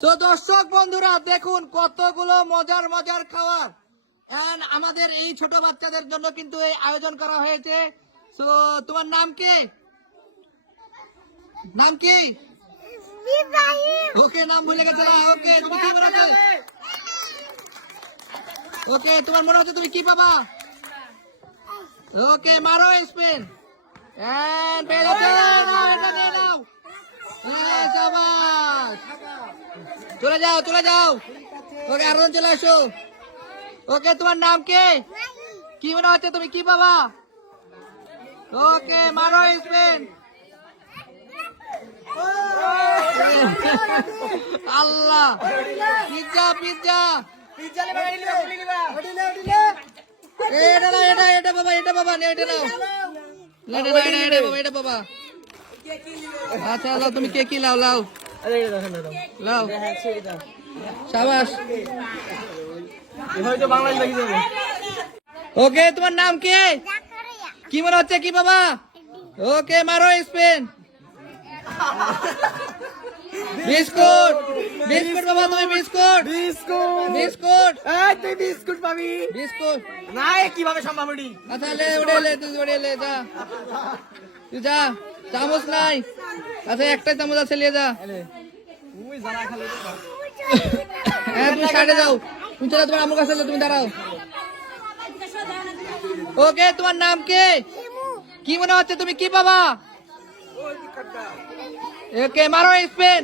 তো দর্শক বন্ধুরা দেখুন কতগুলো মজার মজার খাবার এন্ড আমাদের এই ছোট বাচ্চাদের জন্য কিন্তু এই আয়োজন করা হয়েছে। তো তোমার নাম কি? নাম কি? ওকে নাম ভুলে গেছে। ওকে তুমি কি বলছো? ওকে তোমার মনে হচ্ছে তুমি কি পাবা? ওকে মারো স্পিন এন্ড পেয়ে নাও, এটা নিয়ে নাও। চলে যাও চলে যাও। ওকে আরো চলে আসো। ওকে তোমার নাম কি মনে হচ্ছে তুমি কি পাবা? ওকে মারো স্পিন। আল্লাহ পিজ্জা পিজ্জা এটা না এটা বাবা এটা বাবা নে এটা নাও এটা বাবা এটা বাবা। আচ্ছা লাও তুমি কে কি লাও লাও লাও শাবাশ। ওকে তোমার নাম কি মনে হচ্ছে কি বাবা? ওকে মারো স্পিন। বিস্কুট বিস্কুট বাবা তুমি বিস্কুট বিস্কুট বিস্কুট এই তুই বিস্কুট পাবি বিস্কুট। না কিভাবে সম্ভব এটি? আচ্ছা লে উড়ে তুই উড়ে যা তুই যা। চামচ নাই? আচ্ছা একটাই চামচ আছে নিয়ে যা। তুই জানা খালি হ্যাঁ তুমি সাইডে যাও। তুমি চলো তোমার আমার কাছে তুমি দাঁড়াও। ওকে তোমার নাম কি মনে হচ্ছে তুমি কি পাবা? ওকে মারো স্পিন।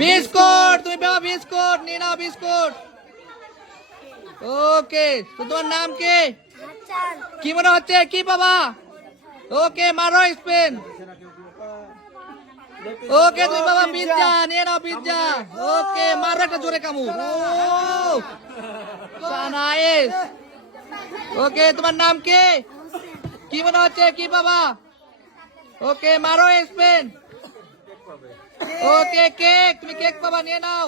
বিস্কুট তুমি পাবা বিস্কুট নিয়ে নাও বিস্কুট। ওকে তো তোমার নাম কি মনে হচ্ছে কি পাবা? ওকে মারো স্পিন। ওকে তুমি বাবা পিজ্জা নিয়ে নাও পিজ্জা। ওকে মারো একটা জোরে কামু। নাইস। ওকে তোমার নাম কি মনে হচ্ছে কি বাবা? ওকে মারো স্পিন। ওকে কেক তুমি কেক পাবা নিয়ে নাও।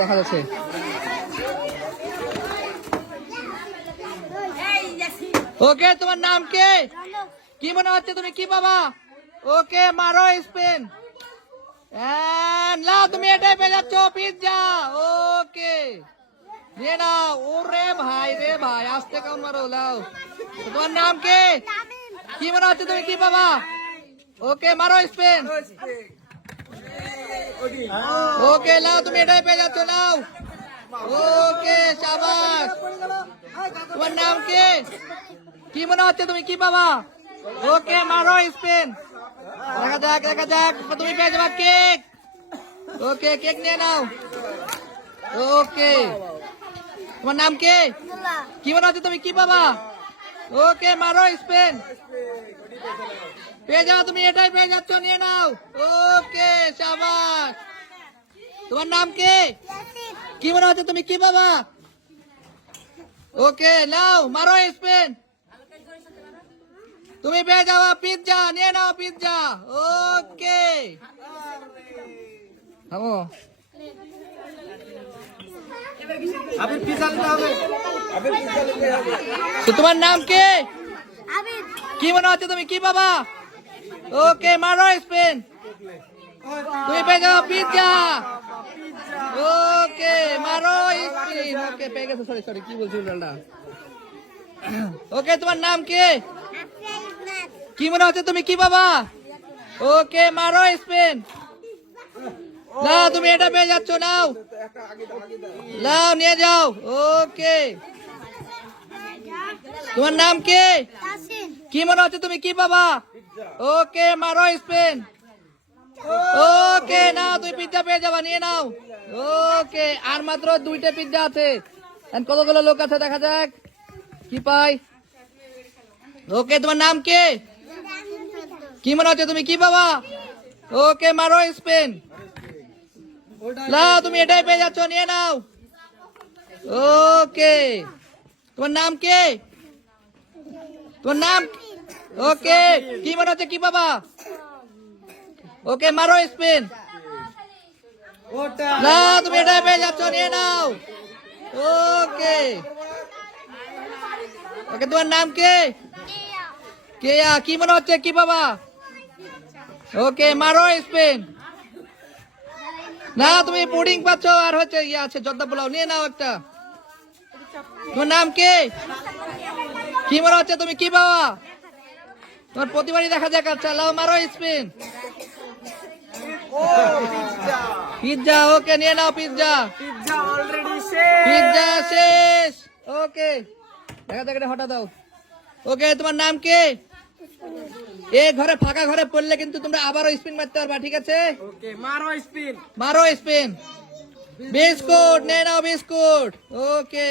দেখা যাচ্ছে। ওকে তোমার নাম কি মনে হচ্ছে তুমি কি পাবা? ওকে মারো স্পিন। লাও তুমি এটাই পেয়ে যাচ্ছ পিজ্জা। ওকে নিয়ে নাও। ওরে ভাই রে ভাই আস্তে কাম মারো লাও। তোমার নাম কি মনে হচ্ছে তুমি কি পাবা? ওকে মারো স্পিন। ওকে লাও তুমি এটাই পেয়ে যাচ্ছ নাও। ওকে শাবাশ। তোমার নাম কি মনে হচ্ছে তুমি কি পাবা? ওকে মারো স্পিন। দেখা যাক তুমি পেয়ে যাবা কেক। ওকে কেক নিয়ে নাও। ওকে তোমার নাম কি মনে হচ্ছে তুমি কি পাবা? ওকে মারো স্পিন। পেয়ে যাও তুমি এটাই পেয়ে যাচ্ছ নিয়ে নাও। ওকে শাবাশ। তোমার নাম কি মনে হচ্ছে তুমি কি পাবা? ওকে নাও মারো স্পিন। তুমি পেয়ে যাওয়া পিজ্জা নিয়ে নাও পিজ্জা। ওকে থামো। আবে পিজ্জা নিতে হবে আবে পিজ্জা নিতে হবে। তো তোমার নাম কি মনে হচ্ছে তুমি কি পাবা? ওকে মারো স্পিন। তুমি পেয়ে যাও পিজ্জা। ওকে মারো স্পিন। ওকে পেয়ে গেছো। সরি সরি কি বলছি উল্টা। ওকে তোমার নাম কি মনে হচ্ছে তুমি কি পাবা? ওকে মারো স্পিন। নাও তুমি এটা পেয়ে যাচ্ছ নাও নাও নিয়ে যাও। ওকে তোমার নাম কি মনে হচ্ছে তুমি কি পাবা? ওকে মারো স্পিন। ওকে নাও তুমি পিজ্জা পেয়ে যাবা নিয়ে নাও। ওকে আর মাত্র 2টা পিজ্জা আছে। কতগুলো লোক আছে দেখা যাক কি পাই। ওকে তোমার নাম কি মনে হচ্ছে তুমি কি পাবা? ওকে মারো স্পিন। নাও তুমি এটাই পেয়ে যাচ্ছ নিয়ে নাও। ওকে তোমার নাম তোমার নাম ওকে কি মনে হচ্ছে কি পাবা? ওকে মারো স্পিন। নাও তুমি এটাই পেয়ে যাচ্ছ নিয়ে নাও। ওকে ওকে তোমার নাম কেয়া কি মনে হচ্ছে কি বাবা? ওকে মারো স্পিন। না তুমি পুডিং পাচ্ছ আর হচ্ছে ইয়ে আছে জর্দা পোলাও নিয়ে নাও একটা। তোমার নাম কি? কি মনে হচ্ছে তুমি কি বাবা? তোমার প্রতিবারই দেখা যাক। আচ্ছা লাও মারো স্পিন। পিৎজা ওকে নিয়ে নাও পিৎজা। পিৎজা অলরেডি শেষ। পিৎজা শেষ। ওকে দেখা যাক এটা হঠাৎ দাও। ওকে তোমার নাম কি? এই ঘরে ফাঁকা ঘরে পড়লে কিন্তু তোমরা আবারও স্পিন মারতে পারবা, ঠিক আছে? ওকে মারো স্পিন। মারো স্পিন। বিস্কুট নিয়ে নাও বিস্কুট। ওকে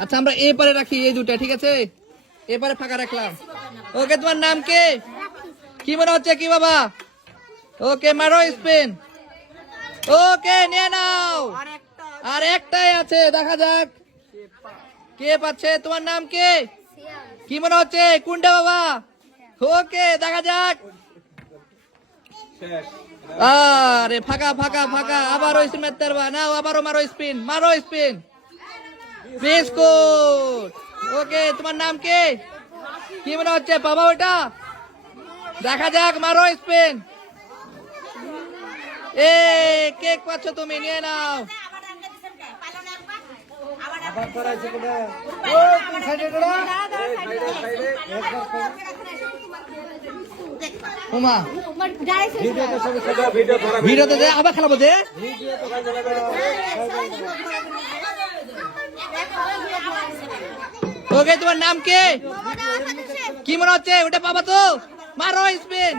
আচ্ছা আমরা এই পারে রাখি এই দুটা, ঠিক আছে? এপারে ফাঁকা রাখলাম। ওকে তোমার নাম কি? কি মনে হচ্ছে কি বাবা? ওকে মারো স্পিন। ওকে নিয়ে নাও। আর একটাই আছে, দেখা যাক কে পাচ্ছে। তোমার নাম কি? কি মনে হচ্ছে কোনটা বাবা? ওকে দেখা যাক। আরে ফাঁকা ফাঁকা ফাঁকা, আবারও স্পিন মারতে পারবা। নাও আবারও মারো স্পিন, মারো স্পিন। বিস্কুট। ওকে তোমার নাম কি? কি মনে হচ্ছে বাবা ওটা? দেখা যাক, মারো স্পিন। এ কেক পাচ্ছ তুমি, নিয়ে নাও। আবার করাইছে কোটা। উমা ভিডিওতে সব সদা ভিডিও করা। ভিডিওতে দে, আবার খেলাবো দে। ভিডিও তো কাজ লাগা। ওকে তোমার নাম কি? কি মনে হচ্ছে ওটা পাবা তো? মারো স্পিন।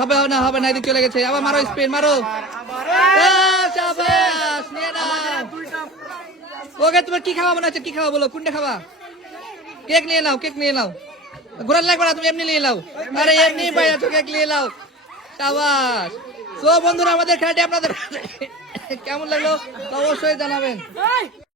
হবে না, হবে না, এদিক চলে গেছে। আবার মারো স্পিন, মারো। শাবাশ, নিয়ে নাও। ওকে তোমার কি খাওয়া মনে হচ্ছে? কি খাওয়া বলো, কোনটা খাওয়া? কেক নিয়ে নাও, কেক নিয়ে নাও। ঘোরার লাগবে না, তুমি এমনি নিয়ে নাও। আরে এমনি পাই আছো, কেক নিয়ে নাও। শাবাশ। তো বন্ধুরা আমাদের খেলাটি আপনাদের কেমন লাগলো অবশ্যই জানাবেন।